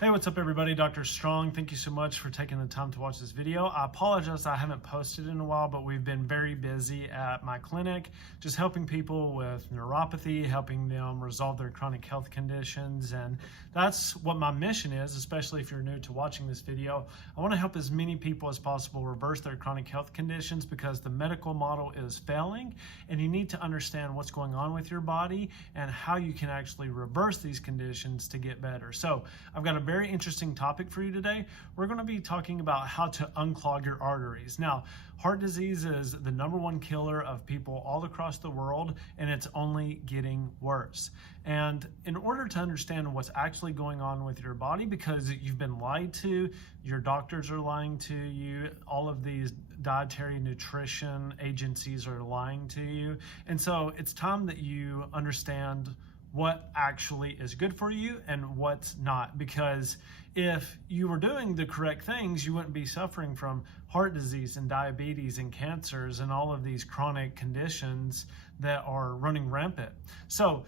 Hey, what's up everybody? Dr. Strong, thank you so much for taking the time to watch this video. I apologize I haven't posted in a while, but we've been very busy at my clinic, just helping people with neuropathy, helping them resolve their chronic health conditions. And that's what my mission is, especially if you're new to watching this video. I want to help as many people as possible reverse their chronic health conditions because the medical model is failing and you need to understand what's going on with your body and how you can actually reverse these conditions to get better. So I've got a very interesting topic for you today. We're going to be talking about how to unclog your arteries. Now, heart disease is the #1 killer of people all across the world, and it's only getting worse. And in order to understand what's actually going on with your body, because you've been lied to, your doctors are lying to you, all of these dietary nutrition agencies are lying to you, and so it's time that you understand what actually is good for you and what's not, because if you were doing the correct things, you wouldn't be suffering from heart disease and diabetes and cancers and all of these chronic conditions that are running rampant. So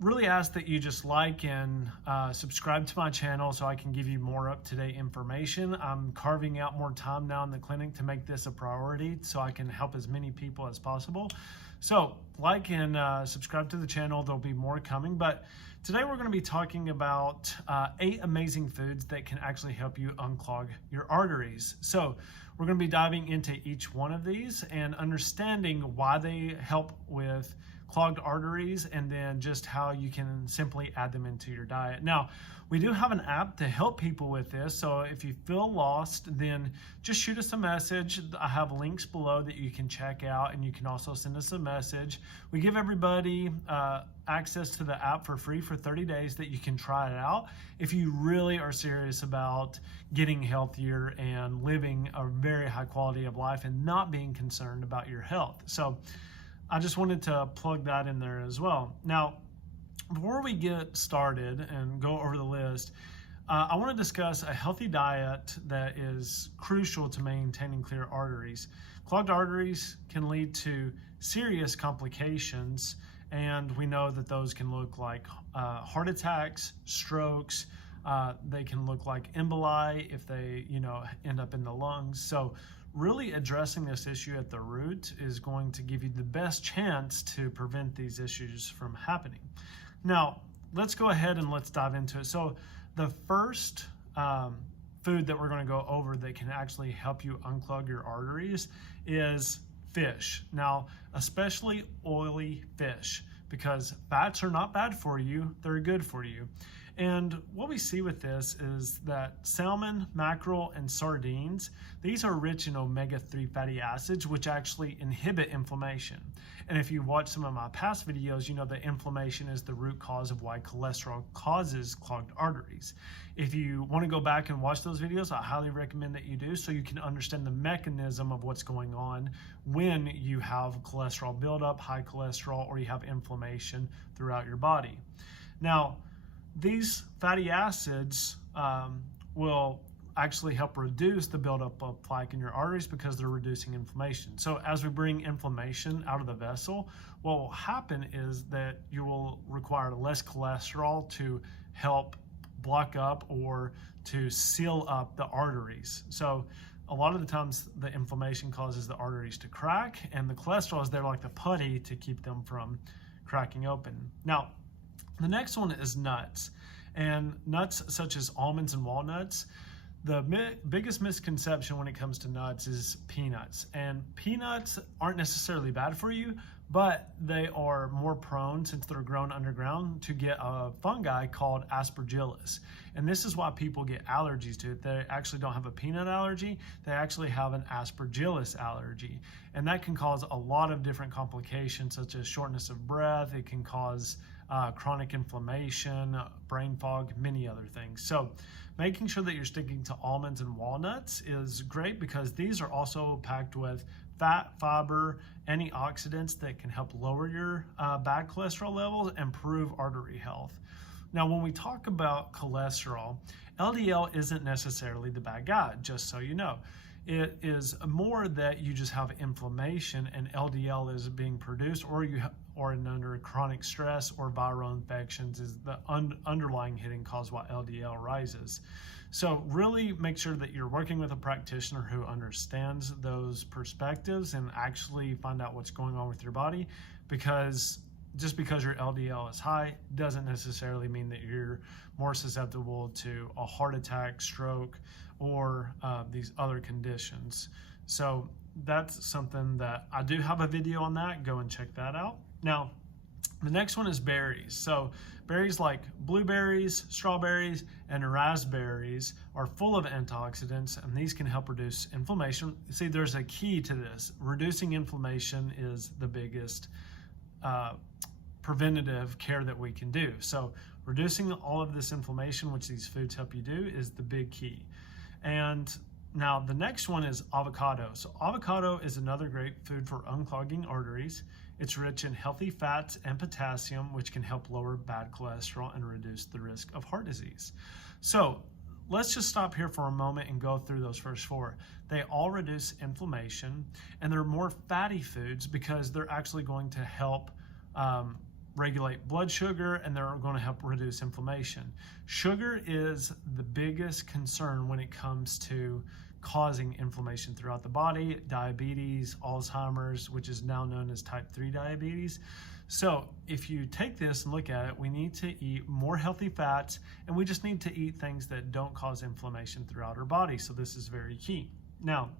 really ask that you just like and subscribe to my channel so I can give you more up-to-date information. I'm carving out more time now in the clinic to make this a priority so I can help as many people as possible. So like and subscribe to the channel. There'll be more coming, but today we're going to be talking about 8 amazing foods that can actually help you unclog your arteries. So we're going to be diving into each one of these and understanding why they help with clogged arteries, and then just how you can simply add them into your diet. Now, we do have an app to help people with this, so if you feel lost, then just shoot us a message. I have links below that you can check out, and you can also send us a message. We give everybody access to the app for free for 30 days that you can try it out if you really are serious about getting healthier and living a very high quality of life and not being concerned about your health. So I just wanted to plug that in there as well. Now, before we get started and go over the list, I want to discuss a healthy diet that is crucial to maintaining clear arteries. Clogged arteries can lead to serious complications, and we know that those can look like heart attacks, strokes. They can look like emboli if they, end up in the lungs. So really addressing this issue at the root is going to give you the best chance to prevent these issues from happening. Now, let's go ahead and let's dive into it. So the first food that we're going to go over that can actually help you unclog your arteries is fish. Now, especially oily fish, because fats are not bad for you, they're good for you. And what we see with this is that salmon, mackerel, and sardines, these are rich in omega-3 fatty acids, which actually inhibit inflammation. And if you watch some of my past videos, you know that inflammation is the root cause of why cholesterol causes clogged arteries. If you want to go back and watch those videos, I highly recommend that you do, so you can understand the mechanism of what's going on when you have cholesterol buildup, high cholesterol, or you have inflammation throughout your body. Now, these fatty acids will actually help reduce the buildup of plaque in your arteries because they're reducing inflammation. So as we bring inflammation out of the vessel, what will happen is that you will require less cholesterol to help block up or to seal up the arteries. So a lot of the times the inflammation causes the arteries to crack, and the cholesterol is there like the putty to keep them from cracking open. Now, the next one is nuts, and nuts such as almonds and walnuts. The biggest misconception when it comes to nuts is peanuts, and peanuts aren't necessarily bad for you, but they are more prone, since they're grown underground, to get a fungi called aspergillus. And this is why people get allergies to it. They actually don't have a peanut allergy, they actually have an aspergillus allergy. And that can cause a lot of different complications, such as shortness of breath. It can cause chronic inflammation, brain fog, many other things. So making sure that you're sticking to almonds and walnuts is great, because these are also packed with fat, fiber, antioxidants that can help lower your bad cholesterol levels and improve artery health. Now, when we talk about cholesterol, LDL isn't necessarily the bad guy, just so you know. It is more that you just have inflammation and LDL is being produced, or under chronic stress or viral infections is the underlying hidden cause why LDL rises. So really make sure that you're working with a practitioner who understands those perspectives and actually find out what's going on with your body, because just because your LDL is high doesn't necessarily mean that you're more susceptible to a heart attack, stroke, or these other conditions. So that's something that I do have a video on that. Go and check that out. Now, the next one is berries. So berries like blueberries, strawberries, and raspberries are full of antioxidants, and these can help reduce inflammation. See, there's a key to this. Reducing inflammation is the biggest preventative care that we can do. So reducing all of this inflammation, which these foods help you do, is the big key. And now the next one is avocado. So avocado is another great food for unclogging arteries. It's rich in healthy fats and potassium, which can help lower bad cholesterol and reduce the risk of heart disease. So let's just stop here for a moment and go through those first four. They all reduce inflammation, and they're more fatty foods because they're actually going to help regulate blood sugar, and they're going to help reduce inflammation. Sugar is the biggest concern when it comes to causing inflammation throughout the body, diabetes, Alzheimer's, which is now known as type 3 diabetes. So if you take this and look at it, we need to eat more healthy fats, and we just need to eat things that don't cause inflammation throughout our body. So this is very key. Now,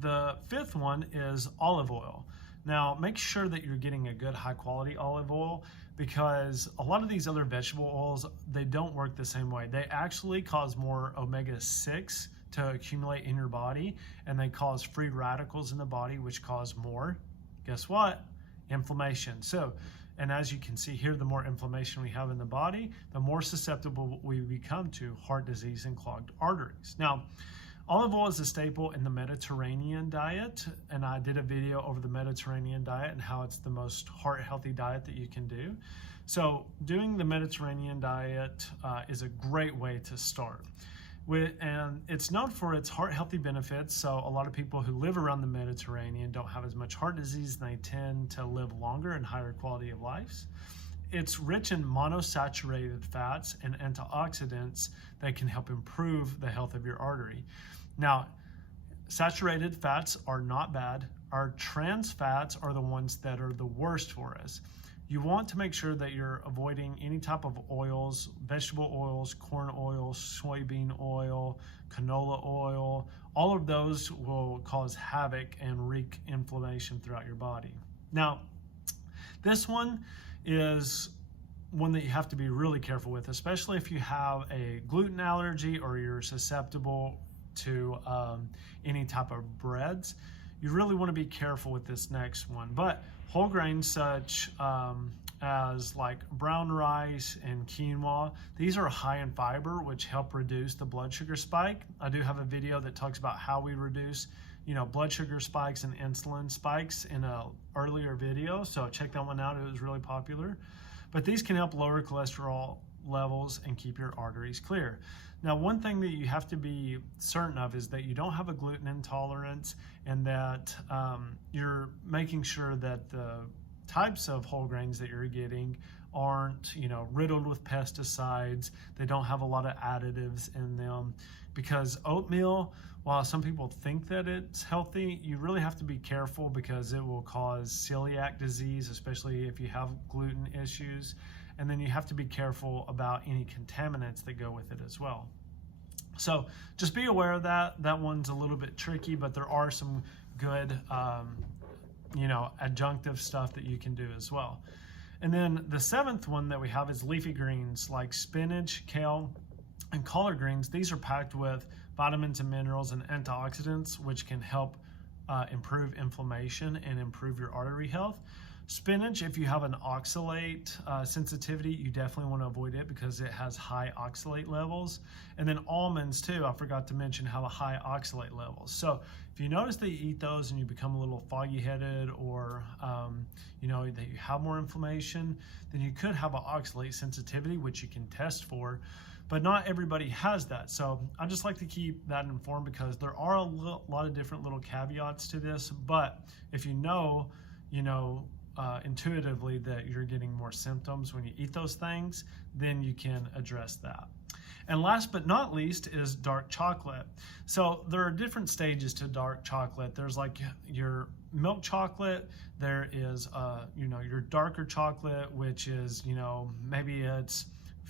the fifth one is olive oil. Now, make sure that you're getting a good high quality olive oil, because a lot of these other vegetable oils, they don't work the same way. They actually cause more omega-6 to accumulate in your body, and they cause free radicals in the body, which cause more, guess what? Inflammation. So, and as you can see here, the more inflammation we have in the body, the more susceptible we become to heart disease and clogged arteries. Now, olive oil is a staple in the Mediterranean diet, and I did a video over the Mediterranean diet and how it's the most heart-healthy diet that you can do. So doing the Mediterranean diet is a great way to start. And it's known for its heart-healthy benefits, so a lot of people who live around the Mediterranean don't have as much heart disease, and they tend to live longer and higher quality of lives. It's rich in monounsaturated fats and antioxidants that can help improve the health of your artery. Now, saturated fats are not bad. Our trans fats are the ones that are the worst for us. You want to make sure that you're avoiding any type of oils, vegetable oils, corn oil, soybean oil, canola oil. All of those will cause havoc and wreak inflammation throughout your body. Now, this one is one that you have to be really careful with, especially if you have a gluten allergy or you're susceptible to any type of breads. You really want to be careful with this next one. But whole grains such as like brown rice and quinoa, these are high in fiber, which help reduce the blood sugar spike. I do have a video that talks about how we reduce blood sugar spikes and insulin spikes in an earlier video, so check that one out. It was really popular. But these can help lower cholesterol levels and keep your arteries clear. Now, one thing that you have to be certain of is that you don't have a gluten intolerance, and that you're making sure that the types of whole grains that you're getting aren't riddled with pesticides. They don't have a lot of additives in them, because oatmeal, while some people think that it's healthy, you really have to be careful because it will cause celiac disease, especially if you have gluten issues. And then you have to be careful about any contaminants that go with it as well. So just be aware of that. That one's a little bit tricky, but there are some good, adjunctive stuff that you can do as well. And then the seventh one that we have is leafy greens like spinach, kale, and collard greens. These are packed with vitamins and minerals and antioxidants, which can help improve inflammation and improve your artery health. Spinach, if you have an oxalate sensitivity, you definitely want to avoid it because it has high oxalate levels. And then almonds too, I forgot to mention, have a high oxalate levels. So if you notice that you eat those and you become a little foggy headed, or that you have more inflammation, then you could have an oxalate sensitivity, which you can test for. But not everybody has that. So I just like to keep that informed because there are a lot of different little caveats to this. But if you know intuitively that you're getting more symptoms when you eat those things, then you can address that. And last but not least is dark chocolate. So there are different stages to dark chocolate. There's like your milk chocolate, there is your darker chocolate, which is maybe it's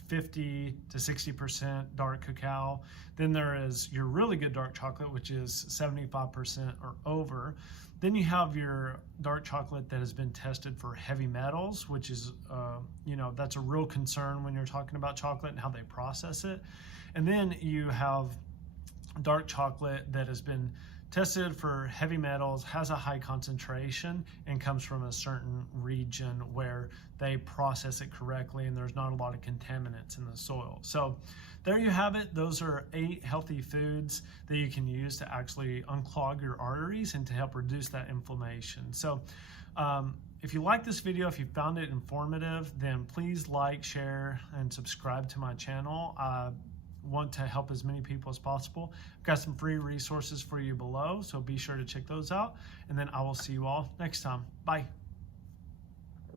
50 to 60% dark cacao. Then there is your really good dark chocolate, which is 75% or over. Then you have your dark chocolate that has been tested for heavy metals, which is, that's a real concern when you're talking about chocolate and how they process it. And then you have dark chocolate that has been tested for heavy metals, has a high concentration, and comes from a certain region where they process it correctly and there's not a lot of contaminants in the soil. So there you have it. Those are 8 healthy foods that you can use to actually unclog your arteries and to help reduce that inflammation. So if you like this video, if you found it informative, then please like, share, and subscribe to my channel. Want to help as many people as possible. I've got some free resources for you below, so be sure to check those out. And then I will see you all next time. Bye.